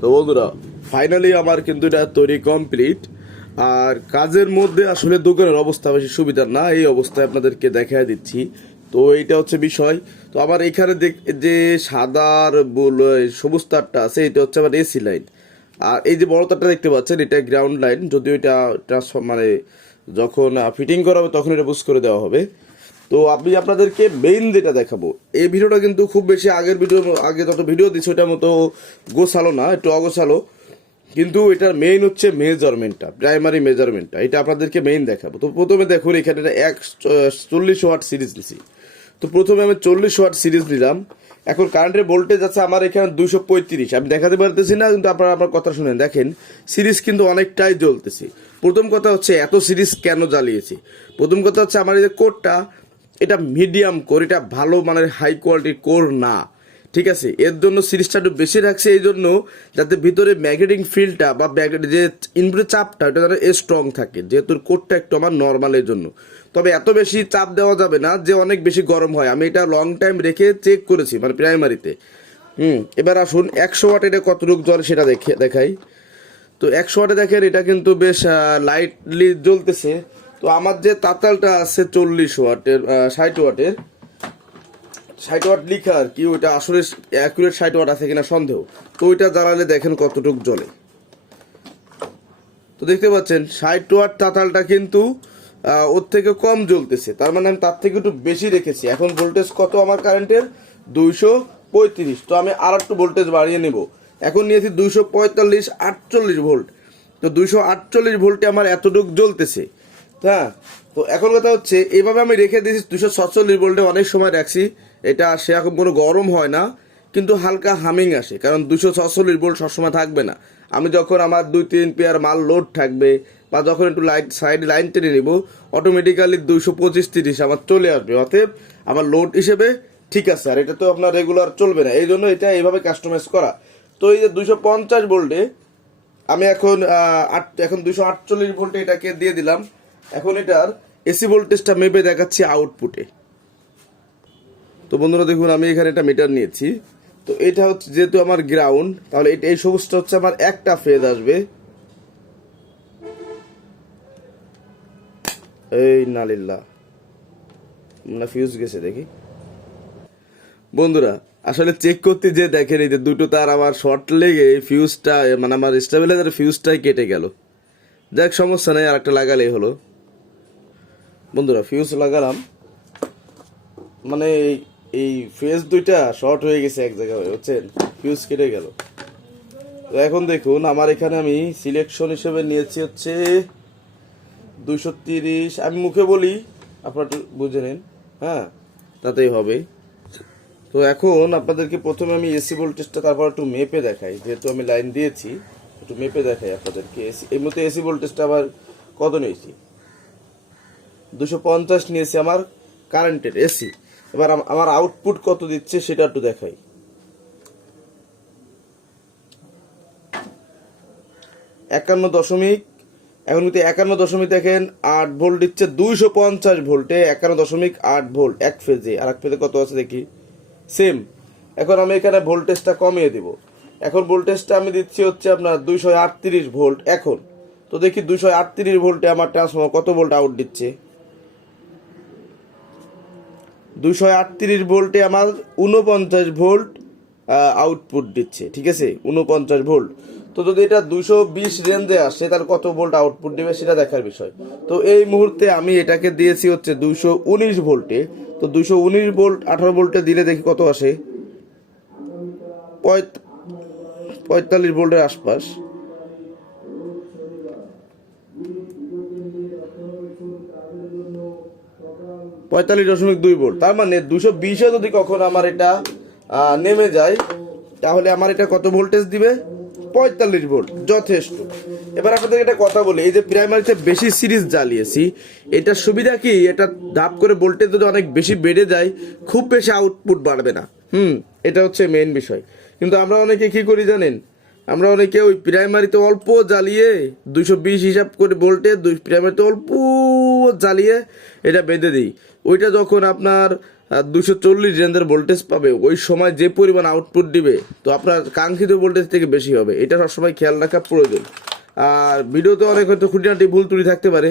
তো বন্ধুরা ফাইনালি আমার কিন্তু এটা তৈরি কমপ্লিট আর কাজের মধ্যে আসলে দোকানের অবস্থা বেশি সুবিধার না, এই অবস্থায় আপনাদেরকে দেখা দিচ্ছি। তো এইটা হচ্ছে বিষয়। তো আমার এখানে যে সাদার সবুজ তারটা আছে, এটা হচ্ছে আমার এসি লাইন আর এই যে বড় তারটা দেখতে পাচ্ছেন, এটা গ্রাউন্ড লাইন যদিও এটা ট্রান্সফর্ম মানে যখন ফিটিং করা হবে তখন এটা বুঝ করে দেওয়া হবে। তো আমি আপনাদেরকে মেইন যেটা দেখাবো, এই ভিডিওটা কিন্তু খুব বেশি আগের ভিডিও, আগে যত ভিডিও দিচ্ছে ওটার মতো গোছালো না, একটু অগোছালো। কিন্তু এটার মেইন হচ্ছে মেজারমেন্টটা প্রাইমারি মেজারমেন্টটা এটা আপনাদেরকে মেইন দেখাবো। তো প্রথমে দেখুন, এখানে এক, চল্লিশ ওয়াট সিরিজ নিছি তো প্রথমে আমি চল্লিশ ওয়াট সিরিজ নিলাম। এখন কারেন্টের ভোল্টেজ আছে আমার এখানে দুইশো পঁয়ত্রিশ। আমি দেখাতে পারতেছি না, কিন্তু আপনারা আমার কথা শুনেন। দেখেন, সিরিজ কিন্তু অনেকটাই জ্বলতেছে। প্রথম কথা হচ্ছে, এত সিরিজ কেন জ্বালিয়েছি? প্রথম কথা হচ্ছে, আমার এই যে কোডটা এটা মিডিয়াম কোর এটা ভালো মানের হাই কোয়ালিটির কোর না। ঠিক আছে? এর জন্য সিরিজটা একটু বেশি রাখছে, এই জন্য যাতে ভিতরে ম্যাগনেটিং ফিল্ডটা বা যে ইনপুটের চাপটা, ওটা যেন স্ট্রং থাকে। যেহেতু কোডটা একটু আমার নর্মালের জন্য। তবে এত বেশি চাপ দেওয়া যাবে না যে অনেক বেশি গরম হয়। আমি এটা লং টাইম রেখে চেক করেছি মানে প্রাইমারিতে হুম, এবার আসুন, একশো ওয়াট এটা কতটুকু জল সেটা দেখে, দেখাই। তো একশো ওয়াটে দেখেন, এটা কিন্তু বেশ লাইটলি জ্বলতেছে। তো আমার যে তাতালটা আছে চল্লিশ ওয়াটের ষাট ওয়াটের, ষাট ওয়াট লিখা আর কি, ওইটা আসলে অ্যাকুরেট ষাট ওয়াট আছে কিনা সন্দেহ। তো ওইটা জ্বালালে দেখেন কতটুক জ্বলে। তো দেখতে পাচ্ছেন, ষাট ওয়াট তাতালটা কিন্তু ওর থেকে কম জ্বলতেছে। তার মানে আমি তার থেকে একটু বেশি রেখেছি। এখন ভোল্টেজ কত আমার কারেন্টের? দুইশো পঁয়ত্রিশ। তো আমি আর একটু ভোল্টেজ বাড়িয়ে নেব। এখন নিয়েছি দুইশো পঁয়তাল্লিশ আটচল্লিশ ভোল্ট। তো দুইশো আটচল্লিশ ভোল্টে আমার এতটুক জ্বলতেছে। হ্যাঁ তো এখন কথা হচ্ছে এইভাবে আমি রেখে দিয়েছি দুশো সাতচল্লিশ ভোল্টে অনেক সময় রাখছি এটা সেরকম কোনো গরম হয় না, কিন্তু হালকা হামিং আসে, কারণ দুশো ছচল্লিশ ভোল্ট সবসময় থাকবে না। আমি যখন আমার দুই তিন পেয়ার মাল লোড থাকবে, বা যখন একটু লাইট সাইড লাইন টেনে নিব অটোমেটিক্যালি দুইশো পঁচিশ তিরিশ আমার চলে আসবে। অতএব আমার লোড হিসেবে ঠিক আছে, আর এটা তো আপনার রেগুলার চলবে না এই জন্য এটা এইভাবে কাস্টমাইজ করা। তো এই যে দুইশো পঞ্চাশ ভোল্টে, আমি এখন আট, এখন দুশো আটচল্লিশ ভোল্টে এটাকে দিয়ে দিলাম। এখন এটার এসি ভোল্টেজটা মেপে দেখাচ্ছি আউটপুটে তো বন্ধুরা দেখুন, আমি এখানে একটা মিটার নিয়েছি। তো এটা হচ্ছে যেহেতু আমার গ্রাউন্ড তাহলে এটা এই সবুজটা হচ্ছে আমার একটা ফেজ আসবে। এই নালিল্লা। না ফিউজ গেছে, দেখি। বন্ধুরা, আসলে চেক করতে যে দেখেন যে দুটো তার আমার শর্ট লেগে ফিউজটা মানে আমার স্টেবিলাইজার ফিউজটাই কেটে গেল। যাক, সমস্যা নেই আর একটা লাগালেই হলো। বন্ধুরা ফিউজ লাগালাম। মানে এই- ফেজ দুইটা শর্ট হয়ে গেছে এক জায়গায়, বুঝছেন? ফিউজ কেটে গেল। তো এখন দেখুন, আমার এখানে আমি সিলেকশন হিসেবে নিয়েছি হচ্ছে দুইশো তিরিশ। আমি মুখে বলি, আপনারা বুঝে নিন হ্যাঁ? তাতেই হবে। তো এখন আপনাদেরকে প্রথমে আমি এসি ভোল্টেজটা তারপর একটু মেপে দেখাই, যেহেতু আমি লাইন দিয়েছি, একটু মেপে দেখাই আপনাদেরকে। এসি এই মধ্যে এসি ভোল্টেজটা আবার কত নিয়েছি? দুশো পঞ্চাশ নিয়েছি আমার কারেন্টের এসি এবার আমার আউটপুট কত দিচ্ছে সেটা একটু দেখাই। একান্ন দশমিক এখন কিন্তু একান্ন দশমিক দেখেন, আট ভোল্ট দিচ্ছে দুইশো পঞ্চাশ ভোল্টে, একান্ন দশমিক আট ভোল্ট, এক ফেজে আর এক ফেজে কত আছে দেখি? সেম এখন আমি এখানে ভোল্টেজটা কমিয়ে দিব। এখন ভোল্টেজটা আমি দিচ্ছি হচ্ছে আপনার দুইশো আটত্রিশ ভোল্ট এখন। তো দেখি দুইশো আটত্রিশ ভোল্টে আমার ট্রান্সফর্মার কত ভোল্ট আউট দিচ্ছে? দুইশো আটত্রিশ ভোল্টে আমার উনপঞ্চাশ ভোল্ট আউটপুট দিচ্ছে, ঠিক আছে? উনপঞ্চাশ ভোল্ট। তো যদি এটা দুশো বিশ রেঞ্জে আসে তার কত ভোল্ট আউটপুট দেবে সেটা দেখার বিষয়। তো এই মুহূর্তে আমি এটাকে দিয়েছি হচ্ছে দুশো উনিশ ভোল্টে। তো দুশো উনিশ ভোল্ট, আঠারো ভোল্টে দিলে দেখি কত আসে? পঁয়ত- পঁয়তাল্লিশ ভোল্টের আশপাশ। পঁয়তাল্লিশ দশমিক দুই ভোল্ট। তার মানে দুশো বিশে যদি কখনো আমার এটা নেমে যায়, তাহলে আমার এটা কত ভোল্টেজ দিবে? পঁয়তাল্লিশ ভোল্ট, যথেষ্ট। এবার আপনাদের একটা কথা বলি, এই যে প্রাইমারিতে বেশি সিরিজ জ্বালিয়েছি, এটার সুবিধা কি? এটা ধাপ করে ভোল্টেজ যদি অনেক বেশি বেড়ে যায়, খুব বেশি আউটপুট বাড়বে না। হুম, এটা হচ্ছে মেন বিষয়। কিন্তু আমরা অনেকে কি করি জানেন? আমরা অনেকে ওই প্রাইমারিতে অল্প জ্বালিয়ে দুইশো বিশ হিসাব করে বলতে দুই প্রাইমারিতে অল্প জ্বালিয়ে এটা বেঁধে দিই। ওইটা যখন আপনার দুশো চল্লিশ রেঞ্জের ভোল্টেজ পাবে, ওই সময় যে পরিমাণ আউটপুট দিবে, তো আপনার কাঙ্ক্ষিত ভোল্টেজ থেকে বেশি হবে। এটা সবসময় খেয়াল রাখা প্রয়োজন। আর ভিডিওতে অনেক হয়তো খুঁটিনাটি ভুল ত্রুটি থাকতে পারে।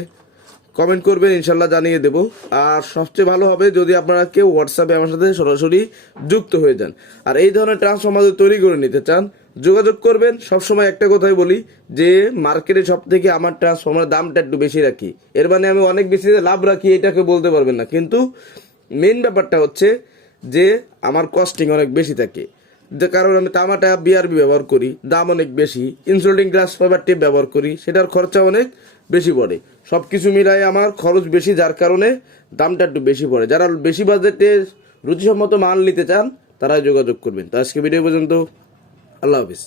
কমেন্ট করবেন, ইনশাল্লাহ জানিয়ে দেব। আর সবচেয়ে ভালো হবে যদি আপনারা কেউ হোয়াটসঅ্যাপে আমার সাথে সরাসরি যুক্ত হয়ে যান। আর এই ধরনের ট্রান্সফর্মার যদি তৈরি করে নিতে চান, যোগাযোগ করবেন। সবসময় একটা কথাই বলি যে মার্কেটে সব থেকে আমার ট্রান্সফর্মারের দামটা একটু বেশি রাখি। এর মানে আমি অনেক বেশি লাভ রাখি, এটাকে বলতে পারবেন না। কিন্তু মেন ব্যাপারটা হচ্ছে যে, আমার কস্টিং অনেক বেশি থাকে। যে কারণ আমি তামাটা বিআরবি ব্যবহার করি, দাম অনেক বেশি ইনসুলেটিং গ্লাস ফাইবার টেপ ব্যবহার করি, সেটার খরচা অনেক। বেশি পড়ে। সব কিছু মিলাই আমার খরচ বেশি, যার কারণে দামটা একটু বেশি পড়ে। যারা বেশি বাজেটে রুচিসম্মত মাল নিতে চান, তারা যোগাযোগ করবেন। তো আজকে ভিডিও পর্যন্ত, আল্লাহ হাফিজ।